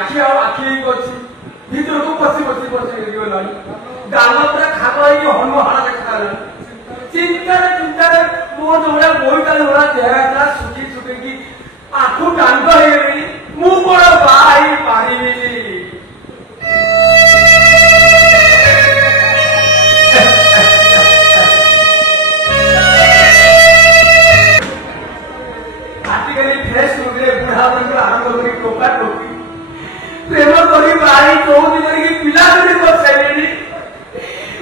आखि करछि भीतर को पसी गलानी गाल पूरा खाग हनु हड़ा देखा चिंतार मो जो बोईताल भरा चेहरा था सुखी की आखु डांग हो बड़ बाई पारिनी आजिकल फेसबुक बुढ़ा बंद आरंभ कर टोका टोकी प्रेम करी बाई कौन करके पिला भी बसाइली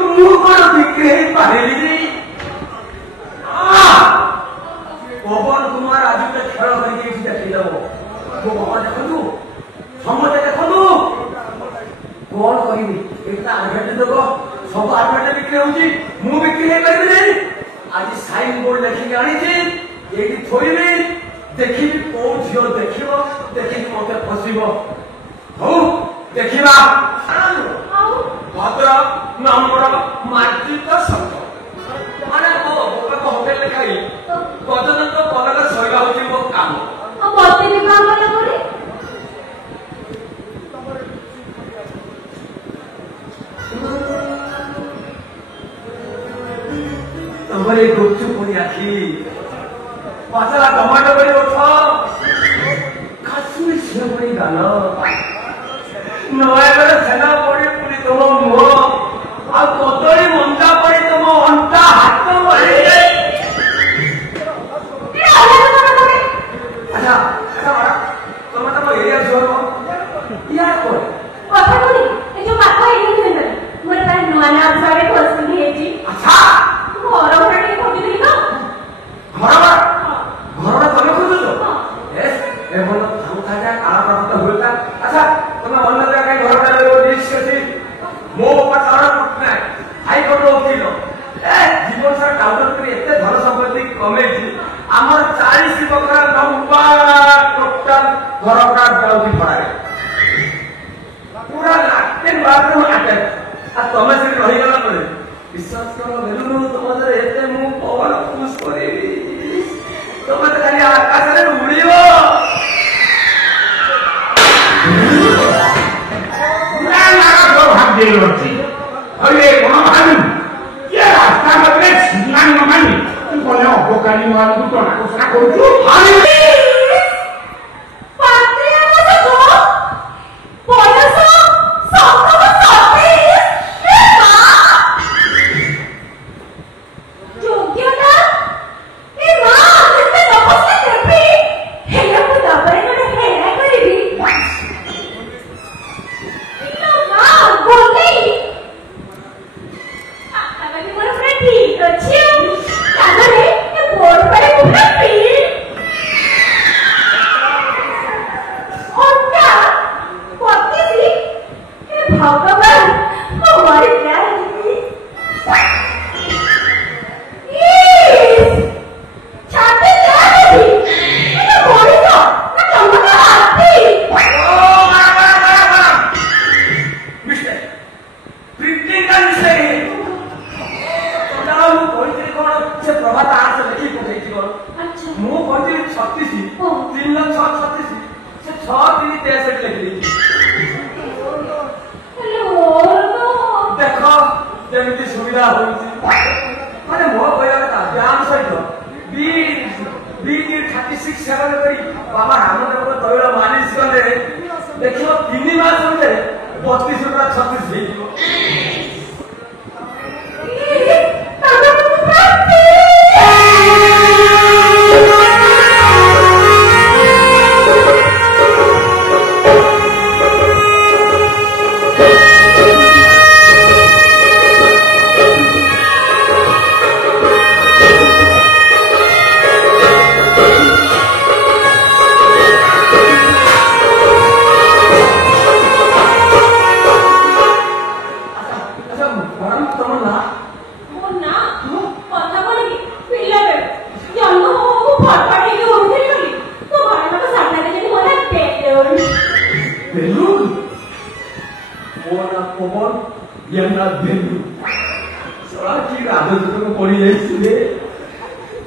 मुझे बिक्री पारिली पवन कुमार आज खेल करके देखीदेव मो बाबा देखु समझे देखु कौन करी आडभर्टाइज सब आडभर्टाइज बिक्री होती मु बिक्री नहीं आज साइन बोर्ड लिखिक आनी थोड़ी देखी कौ झील देखी मत फसब हौ देखा भद्र नम्र मार्जित शब्द अरे मो बापा होटेल खाई गजनंद पलक शैला हूँ मो काम तुम्हारे गुपचुप आखि पचला टमाटो बड़ी उठ काश्मीर झील बड़ी गान नयगढ़ छेना पड़ी पुरी तुम मुह आ कदली मंदा पड़ी तुम अंटा हाथ पड़ी अच्छा तुम तुम एरिया जोर या कोई কথা বলি এই যে মাথা এনে দেন মোর তার নয়া নয়া সারে পছন্দ হয়েছি अच्छा ঘর ভাড়া কবি দিই না ঘরটা তুমি খুঁজছো এস এ বলো থাম থাকা কারা প্রাপ্ত হইতা আচ্ছা তুমি অন্য জায়গায় ঘরটা রেজিস্ট্রেশন আছে মো বাবা কারণ নাই হাইকোর্ট ওকিল জীবন সারা ডাউনলোড করে এতে ধন সম্পত্তি কমেছি আমার 40 বকরা লম্বা টোটাল ঘরটা যাউছি ভাড়া पूरा लाटे बाथरूम आटे आ तमे से रही गला परे विश्वास करो बेलुनु तमरे एते मु पवन खुश करेबी तमे तो खाली आकाश रे उड़ियो ना ना तो भाग दे होती अरे कोन भानु ये रास्ता में छिमान नमानी तू कोन अपकानी मान तू तो ना कोसना करछु हानी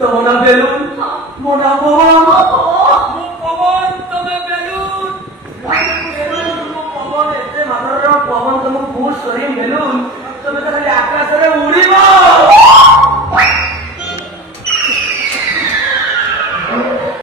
तो मोना बेलून मोना